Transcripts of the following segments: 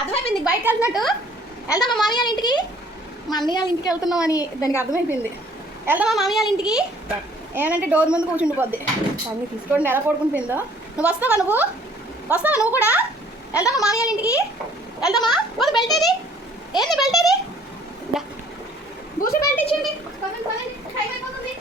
అర్థమైపోయింది బయటకు వెళ్తున్నట్టు. వెళ్దామా మామయ్య వాళ్ళ ఇంటికి? మా అన్నయ్య వాళ్ళ ఇంటికి వెళ్తున్నాం అని దానికి అర్థమైపోయింది. వెళ్దామా మామయ్య వాళ్ళ ఇంటికి? ఏమంటే డోర్ ముందు కూర్చుండిపోద్ది. అన్నీ తీసుకోండి ఎలా పడుకుంటుందో. నువ్వు వస్తావా? నువ్వు కూడా వెళ్దామా మామయ్య వాళ్ళ ఇంటికి? వెళ్దామా? పోతే బెల్ట్ ఏది? ఏంది బెల్ట్ ఏది? బూసి బెల్ట్ ఇచ్చింది. టైం అయిపోతుంది.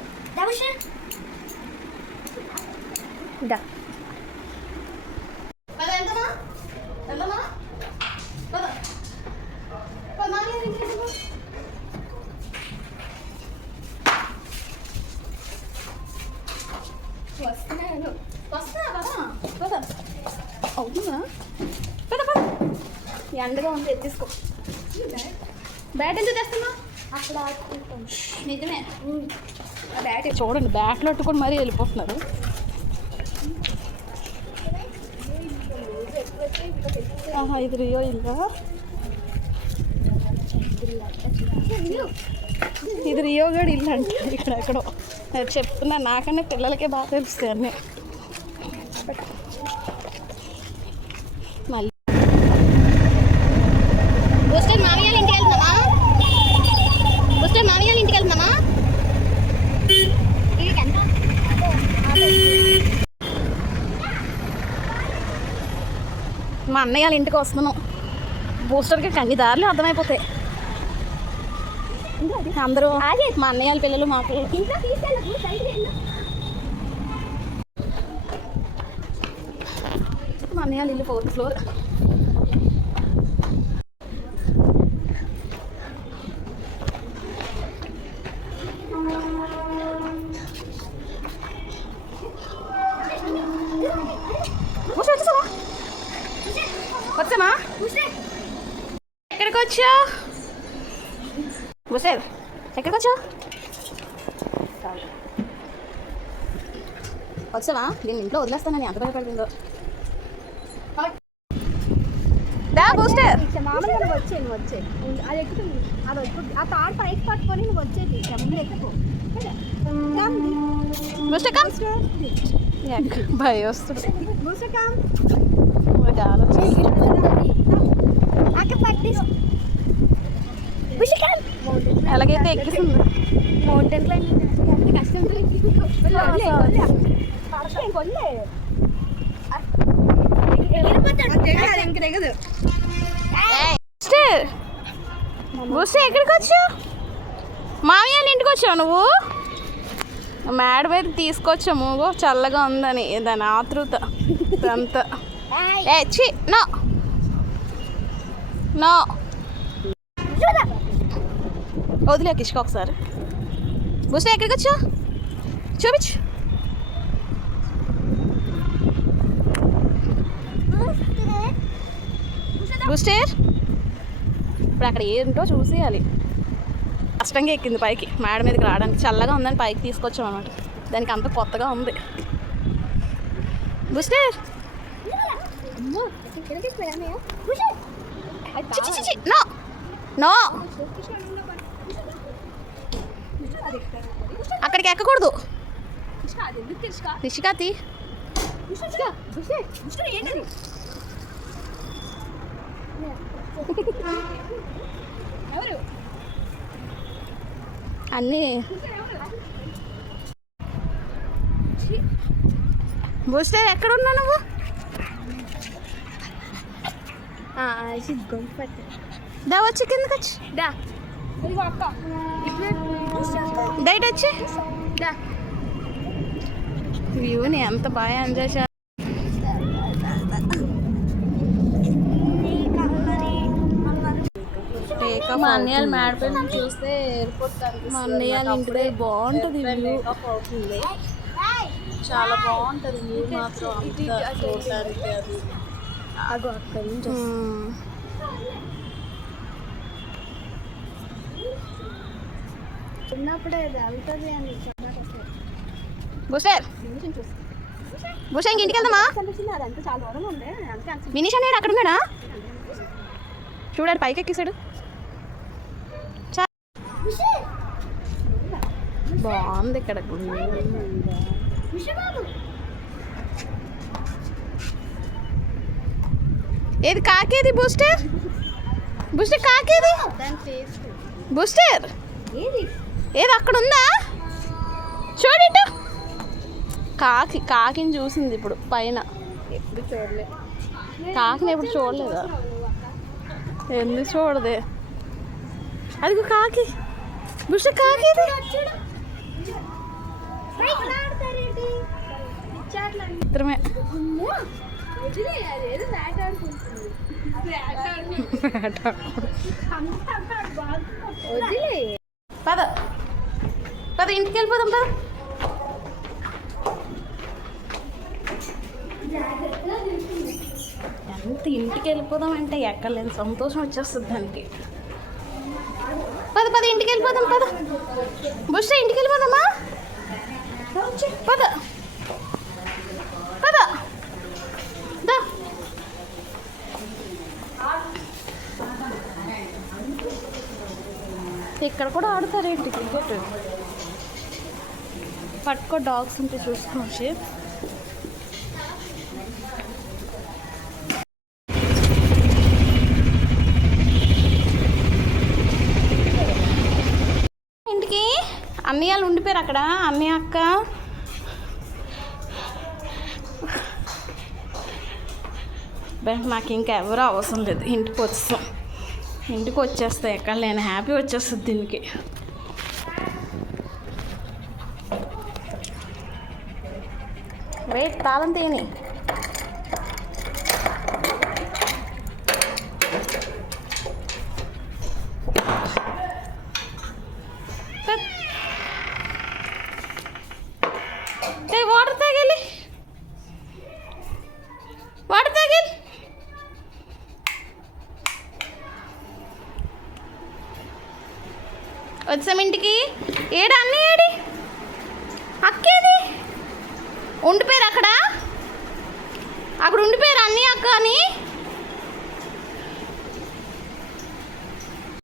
అవుతుందా? ఎండగా ఉంది ఎత్తేసుకో. బ్యాట్ ఎందుకు తెస్తున్నా? అక్కడ నిజమే. బ్యాట్ చూడండి, బ్యాట్లు పట్టుకొని మరీ వెళ్ళిపోతున్నారు. ఇది రియో ఇల్లా? ఇది రియో గడి ఇల్లు అంటే ఇక్కడ ఎక్కడో చెప్తున్నా. నాకన్నా పిల్లలకే బాగా తెలుస్తాయి అన్నీ. మళ్ళీ బుస్టర్ మామయ్య ఇంటికి వెళ్తున్నామా? మా అన్నయ్య వాళ్ళ ఇంటికి వస్తున్నాం. బూస్టర్కి అన్ని దారులు అర్థమైపోతాయి. అందరూ మా అన్నయ్య వాళ్ళ పిల్లలు, మా పిల్లలు. మా అన్నయ్య వాళ్ళ ఇల్లు 4th floor. వచ్చామా? ఎక్కడికి వచ్చా? బుసేర్ ఎక్కడికి వచ్చా? వచ్చావా? నేను ఇంట్లో వదిలేస్తానని ఎంత భయపడుతుందో. మామూలుగా వచ్చే అది ఎక్కుతుంది. అది ఎక్కుతుంది. ఆ తాడు పైకి పట్టుకొని నువ్వు వచ్చేది ముందు ఎక్కువ భయ వస్తుంది. ఎలాగైతే ఎక్కిస్తుంది. మౌంటైన్ క్లైంబింగ్ కష్టం. ఎక్కడికి వచ్చావు? మామయ్య వాళ్ళ ఇంటికి వచ్చావు నువ్వు? మేడ మీద తీసుకొచ్చాము, చల్లగా ఉందని. దాని ఆతృత అంతా. నో నో వదిలే కిష్క ఒకసారి. బుస్టర్ ఎక్కడికి వచ్చావు? చూపించు. బూస్టర్ ఇప్పుడు అక్కడ ఏంటో చూసేయాలి. కష్టంగా ఎక్కింది పైకి, మేడ మీదకి రావడానికి. చల్లగా ఉందని పైకి తీసుకొచ్చాం అన్నమాట. దానికి అంత కొత్తగా ఉంది. బూస్టర్ నో నో అక్కడికి ఎక్కకూడదు. రిషికాతి అన్నీ. బూస్టర్ ఎక్కడ ఉన్నా నువ్వు? దా వచ్చి కిందకి వచ్చి డైట్ వచ్చి వ్యూని ఎంత బాగా ఎంజాయ్ చేయాలి. మా అన్నయ్య మేడ పై చూస్తే ఎయిర్పోర్ట్. మా అన్నయ్య ఇంటి దగ్గర బాగుంటుంది వ్యూ. చాలా బాగుంటుంది వ్యూ మాత్రం. చూడటానికి అది అక్కడి నుంచి చిన్నప్పుడే వెళ్తుంది అని. బుషర్ ఇంటికి వెళ్దామా? వినీష్ అన్నాడు అక్కడ ఉన్నాడా? చూడాడు పైకి ఎక్కిసాడు. బాగుంది ఇక్కడ. ఏది కాకేది బూస్టర్? బూస్టర్ కాకేది? దాని టేస్ట్ బూస్టర్ ఏది? ఏది అక్కడ ఉందా? చూడిటు కాకిని చూసింది ఇప్పుడు పైన. ఎప్పుడు చూడలేదు. కాకిని ఎప్పుడు చూడలేదా? ఎందుకు చూడదే? అదిగో కాకి. బూస్టర్ కాకేది? ఇద్దరమే. పద పద ఇంటికి వెళ్ళిపోదాం పద. ఎంత ఇంటికి వెళ్ళిపోదాం అంటే ఎక్కలేని సంతోషం వచ్చేస్తుంది దానికి. పద పద ఇంటికి వెళ్ళిపోదాం పద. బుష్ట ఇంటికి వెళ్ళిపోదామా? పద పద దా. ఇక్కడ కూడా ఆడతారేంటి క్రికెట్? పట్టుకో డాగ్స్ ఉంటే చూసుకోవచ్చు. ఇంటికి అన్నయ్య వాళ్ళు ఉండిపోయారు అక్కడ. అన్నయ్య అక్క నాకు ఇంకా ఎవరు అవసరం లేదు. ఇంటికి వచ్చేస్తాయి. ఎక్కడ నేను హ్యాపీ వచ్చేస్తుంది దీనికి. వెయిట్ తాళం తీయని. వాటర్ తాగాలి. వాటర్ తాగాలి. వచ్చాం ఇంటికి. ఏడా అన్నీ ఏడి? అక్కేది ఉండిపోయారు అక్కడ. ఉండిపోయారు అన్నీ అక్క అని.